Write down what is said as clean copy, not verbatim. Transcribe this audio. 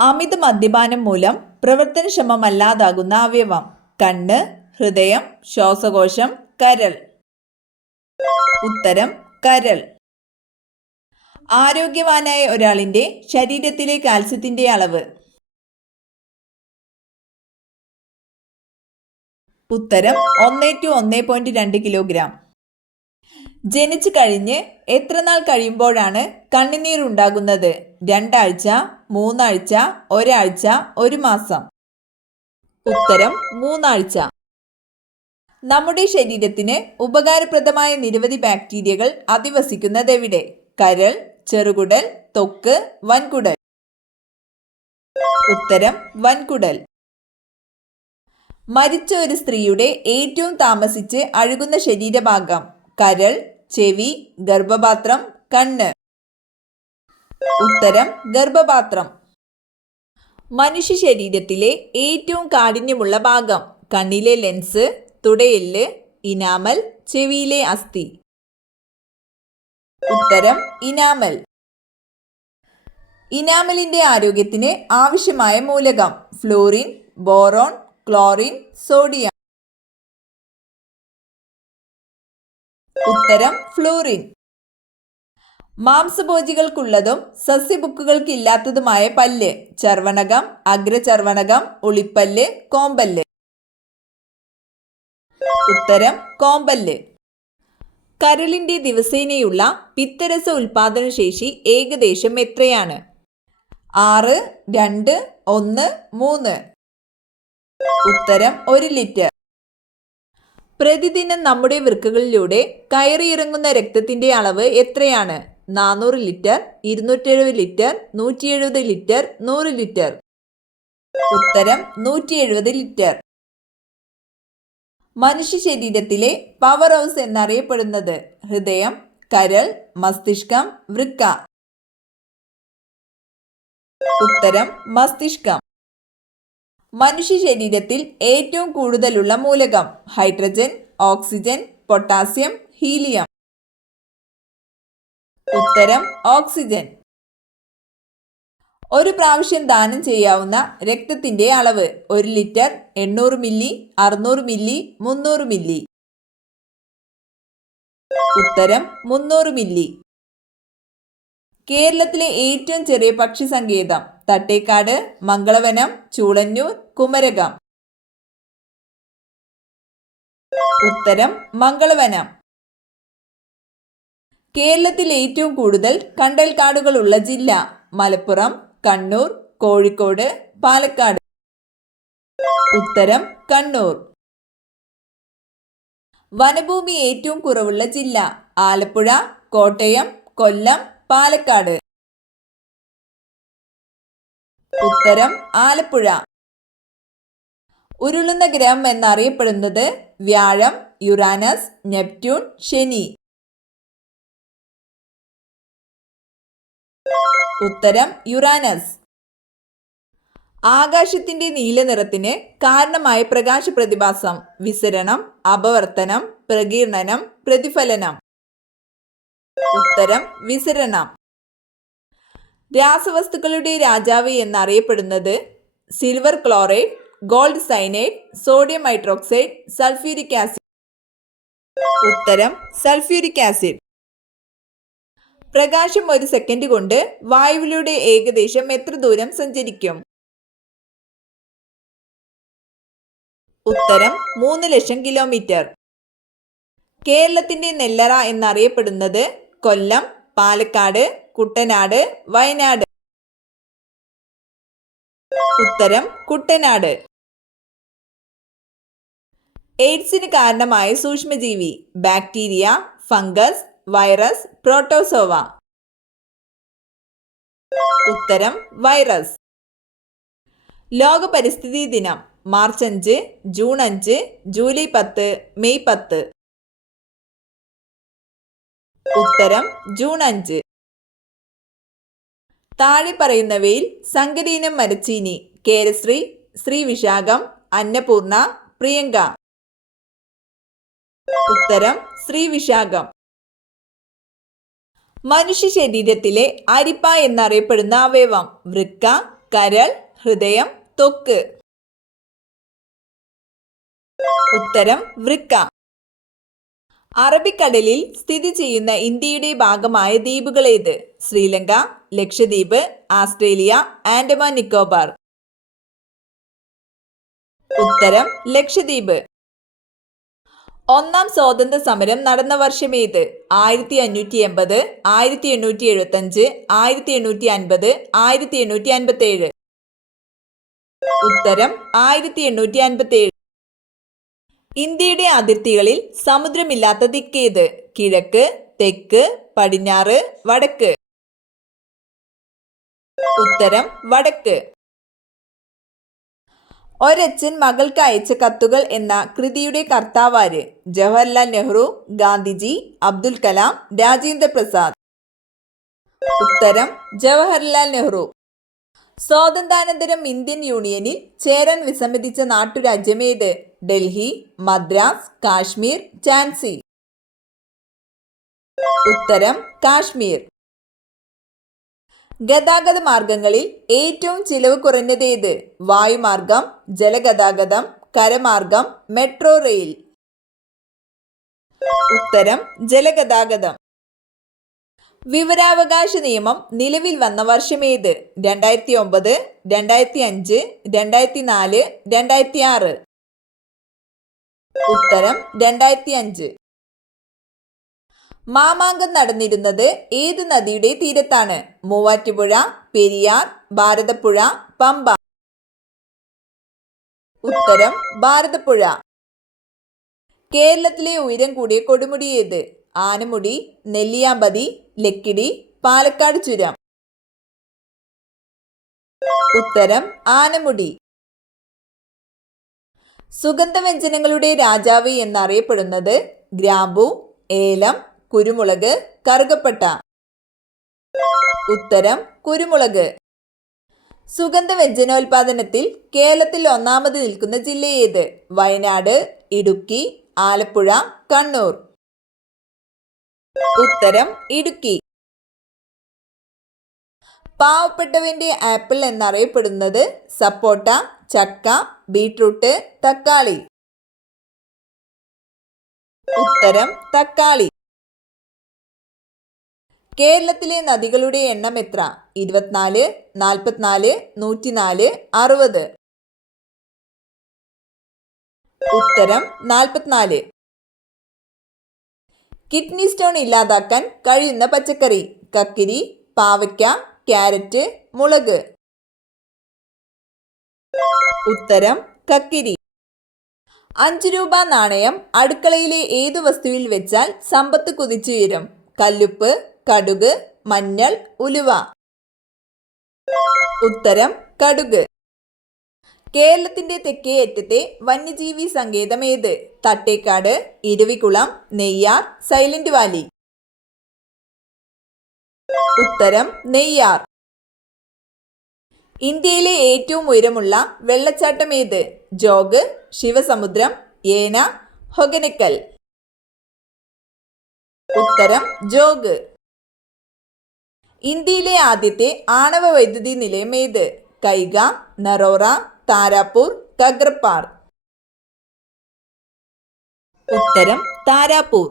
അമിത മദ്യപാനം മൂലം പ്രവർത്തനക്ഷമമല്ലാതാകുന്ന അവയവം: കണ്ണ്, ഹൃദയം, ശ്വാസകോശം, കരൾ. ഉത്തരം കരൾ. ആരോഗ്യവാനായ ഒരാളിന്റെ ശരീരത്തിലെ കാൽസ്യത്തിന്റെ അളവ്: ഉത്തരം 1:1.2 കിലോഗ്രാം. ജനിച്ചു കഴിഞ്ഞ് എത്ര നാൾ കഴിയുമ്പോഴാണ് കണ്ണുനീർ ഉണ്ടാകുന്നത്? 2 ആഴ്ച, 3 ആഴ്ച, 1 ആഴ്ച, 1 മാസം. ഉത്തരം 3 ആഴ്ച. നമ്മുടെ ശരീരത്തിന് ഉപകാരപ്രദമായ നിരവധി ബാക്ടീരിയകൾ അധിവസിക്കുന്നതെവിടെ? കരൾ, ചെറുകുടൽ, ത്വക്ക്, വൻകുടൽ. ഉത്തരം വൻകുടൽ. മരിച്ച ഒരു സ്ത്രീയുടെ ഏറ്റവും താമസിച്ച് അഴുകുന്ന ശരീരഭാഗം: കരൾ, ചെവി, ഗർഭപാത്രം, കണ്ണ്. ഉത്തരം ഗർഭപാത്രം. മനുഷ്യ ശരീരത്തിലെ ഏറ്റവും കാഠിന്യമുള്ള ഭാഗം: കണ്ണിലെ ലെൻസ്, തുടയെല്ല്, ഇനാമൽ, ചെവിയിലെ അസ്ഥി. ഉത്തരം ഇനാമൽ. ഇനാമലിന്റെ ആരോഗ്യത്തിന് ആവശ്യമായ മൂലകം: ഫ്ലോറിൻ, ബോറോൺ, ക്ലോറിൻ, സോഡിയം. ഉത്തരം ഫ്ലോറിൻ. മാംസഭോജികൾക്കുള്ളതും സസ്യബുക്കുകൾക്കില്ലാത്തതുമായ പല്ല്: ചർവണകം, അഗ്രചർവണകം, ഉളിപ്പല്ല്, കോമ്പല്ല്. ഉത്തരം കോമ്പല്ല്. കരളിന്റെ ദിവസേനയുള്ള പിത്തരസ ഉൽപാദന ശേഷി ഏകദേശം എത്രയാണ്? 6, 2, 1, 3. ഉത്തരം 1 ലിറ്റർ. പ്രതിദിനം നമ്മുടെ വൃക്കകളിലൂടെ കയറിയിറങ്ങുന്ന രക്തത്തിന്റെ അളവ് എത്രയാണ്? 400 ലിറ്റർ, 270 ലിറ്റർ, 170 ലിറ്റർ, 100 ലിറ്റർ. ഉത്തരം 170 ലിറ്റർ. മനുഷ്യ ശരീരത്തിലെ പവർ ഹൗസ് എന്നറിയപ്പെടുന്നത്: ഹൃദയം, കരൾ, മസ്തിഷ്കം, വൃക്ക. ഉത്തരം മസ്തിഷ്കം. മനുഷ്യ ശരീരത്തിൽ ഏറ്റവും കൂടുതലുള്ള മൂലകം: ഹൈഡ്രജൻ, ഓക്സിജൻ, പൊട്ടാസ്യം, ഹീലിയം. ഉത്തരം ഓക്സിജൻ. ഒരു പ്രാവശ്യം ദാനം ചെയ്യാവുന്ന രക്തത്തിന്റെ അളവ്: 1 ലിറ്റർ, 800 മില്ലി, 600 മില്ലി, 300 മില്ലി. ഉത്തരം 300 മില്ലി. കേരളത്തിലെ ഏറ്റവും ചെറിയ പക്ഷി സങ്കേതം: തട്ടേക്കാട്, മംഗളവനം, ചൂളന്നൂർ, കുമരകം. ഉത്തരം മംഗളവനം. കേരളത്തിൽ ഏറ്റവും കൂടുതൽ കണ്ടൽക്കാടുകളുള്ള ജില്ല: മലപ്പുറം, കണ്ണൂർ, കോഴിക്കോട്, പാലക്കാട്. ഉത്തരം കണ്ണൂർ. വനഭൂമി ഏറ്റവും കുറവുള്ള ജില്ല: ആലപ്പുഴ, കോട്ടയം, കൊല്ലം, പാലക്കാട്. ഉത്തരം ആലപ്പുഴ. ഉരുളുന്ന ഗ്രഹം എന്നറിയപ്പെടുന്നത്: വ്യാഴം, യുറാനസ്, നെപ്റ്റ്യൂൺ, ശനി. ഉത്തരം യുറാനസ്. ആകാശത്തിന്റെ നീല നിറത്തിന് കാരണമായ പ്രകാശ പ്രതിഭാസം: വിസരണം, അപവർത്തനം, പ്രകീർണനം, പ്രതിഫലനം. ഉത്തരം വിസരണം. രാസവസ്തുക്കളുടെ രാജാവ് എന്നറിയപ്പെടുന്നത്: silver chloride, gold cyanide, sodium hydroxide, sulphuric acid. ഉത്തരം സൾഫ്യൂരിക് ആസിഡ്. പ്രകാശം 1 സെക്കൻഡ് കൊണ്ട് വായുവിലൂടെ ഏകദേശം എത്ര ദൂരം സഞ്ചരിക്കും? ഉത്തരം 3 ലക്ഷം കിലോമീറ്റർ. കേരളത്തിന്റെ നെല്ലറ എന്നറിയപ്പെടുന്നത്: കൊല്ലം, പാലക്കാട്, കുട്ടനാട്, വയനാട്. ഉത്തരം കുട്ടനാട്. എയ്ഡ്സിന് കാരണമായ സൂക്ഷ്മജീവി: ബാക്ടീരിയ, ഫംഗസ്, വൈറസ്, പ്രോട്ടോസോവ. ഉത്തരം വൈറസ്. ലോക പരിസ്ഥിതി ദിനം: മാർച്ച് 5, ജൂൺ 5, ജൂലൈ 10, മെയ് 10. ഉത്തരം ജൂൺ 5. താഴെ പറയുന്നവയിൽ സങ്കരയിനം മരച്ചീനി: കേരശ്രീ, ശ്രീവിശാഖം, അന്നപൂർണ, പ്രിയങ്ക. ഉത്തരം ശ്രീവിശാഖം. മനുഷ്യ ശരീരത്തിലെ അരിപ്പ എന്നറിയപ്പെടുന്ന അവയവം: വൃക്ക, കരൾ, ഹൃദയം, ത്വക്ക്. ഉത്തരം വൃക്ക. അറബിക്കടലിൽ സ്ഥിതി ചെയ്യുന്ന ഇന്ത്യയുടെ ഭാഗമായ ദ്വീപുകൾ ഏത്? ശ്രീലങ്ക, ലക്ഷദ്വീപ്, ആസ്ട്രേലിയ, ആൻഡമാൻ നിക്കോബാർ. ഉത്തരം ലക്ഷദ്വീപ്. ഒന്നാം സ്വാതന്ത്ര്യ സമരം നടന്ന വർഷം ഏത്? 1580, 1875, 1850, 1857. ഉത്തരം 1857. ഇന്ത്യയുടെ അതിർത്തികളിൽ സമുദ്രമില്ലാത്ത ദിക്കേത്? കിഴക്ക്, തെക്ക്, പടിഞ്ഞാറ്, വടക്ക്. ഉത്തരം വടക്ക്. ഒരച്ഛൻ മകൾക്ക് അയച്ച കത്തുകൾ എന്ന കൃതിയുടെ കർത്താവാര്? ജവഹർലാൽ നെഹ്റു, ഗാന്ധിജി, അബ്ദുൽ കലാം, രാജേന്ദ്ര പ്രസാദ്. ഉത്തരം ജവഹർലാൽ നെഹ്റു. സ്വാതന്ത്ര്യാനന്തരം ഇന്ത്യൻ യൂണിയനിൽ ചേരാൻ വിസമ്മതിച്ച നാട്ടുരാജ്യമേത്? ഡൽഹി, മദ്രാസ്, കാശ്മീർ, ഝാൻസി. ഉത്തരം കാശ്മീർ. ഗതാഗത മാർഗങ്ങളിൽ ഏറ്റവും ചിലവ് കുറഞ്ഞതേത്? വായുമാർഗം, ജലഗതാഗതം, കരമാർഗം, മെട്രോ റെയിൽ. ഉത്തരം ജലഗതാഗതം. വിവരാവകാശ നിയമം നിലവിൽ വന്ന വർഷമേത്? 2009, 2005, 2004, 2006. ഉത്തരം 2005. മാമാങ്കം നടന്നിരുന്നത് ഏത് നദിയുടെ തീരത്താണ്? മൂവാറ്റുപുഴ, പെരിയാർ, ഭാരതപ്പുഴ, പമ്പ. ഉത്തരം ഭാരതപ്പുഴ. കേരളത്തിലെ ഉയരം കൂടിയ കൊടുമുടി ഏത്? ആനമുടി, നെല്ലിയാമ്പതി, ലക്കിടി, പാലക്കാട് ചുരം. ഉത്തരം ആനമുടി. സുഗന്ധവ്യഞ്ജനങ്ങളുടെ രാജാവ് എന്നറിയപ്പെടുന്നത്? ഗ്രാമ്പു, ഏലം, കുരുമുളക്, കറുകപ്പട്ട. ഉത്തരം കുരുമുളക്. സുഗന്ധവ്യഞ്ജനോൽപാദനത്തിൽ കേരളത്തിൽ ഒന്നാമത് നിൽക്കുന്ന ജില്ല ഏത്? വയനാട്, ഇടുക്കി, ആലപ്പുഴ, കണ്ണൂർ. ഉത്തരം ഇടുക്കി. പാവപ്പെട്ടവന്റെ ആപ്പിൾ എന്നറിയപ്പെടുന്നത്? സപ്പോട്ട, ചക്ക, ബീട്രൂട്ട്, തക്കാളി. ഉത്തരം തക്കാളി. കേരളത്തിലെ നദികളുടെ എണ്ണം എത്ര? 24, 44, 104, 60. ഉത്തരം 44. കിഡ്നി സ്റ്റോൺ ഇല്ലാതാക്കാൻ കഴിയുന്ന പച്ചക്കറി? കക്കിരി, പാവയ്ക്ക, ക്യാരറ്റ്, മുളക്. ഉത്തരം കക്കിരി. 5 രൂപ നാണയം അടുക്കളയിലെ ഏതു വസ്തുവിൽ വെച്ചാൽ സമ്പത്ത് കുതിച്ചുയരും? കല്ലുപ്പ്, കടുക്, മഞ്ഞൾ, ഉലുവ. ഉത്തരം കടുക്. കേരളത്തിന്റെ തെക്കേ അറ്റത്തെ വന്യജീവി സങ്കേതം ഏത്? Thattekkad, Eravikulam, Neyyar, Silent Valley. ഉത്തരം നെയ്യാർ. ഇന്ത്യയിലെ ഏറ്റവും ഉയരമുള്ള വെള്ളച്ചാട്ടം ഏത്? ജോഗ്, ശിവസമുദ്രം, ഏന, ഹൊഗനക്കൽ. ഉത്തരം ജോഗ്. ഇന്ത്യയിലെ ആദ്യത്തെ ആണവ വൈദ്യുതി നിലയം ഏത്? കൈഗ, നറോറ, താരാപൂർ, കഗ്രപ്പാർ. ഉത്തരം താരാപൂർ.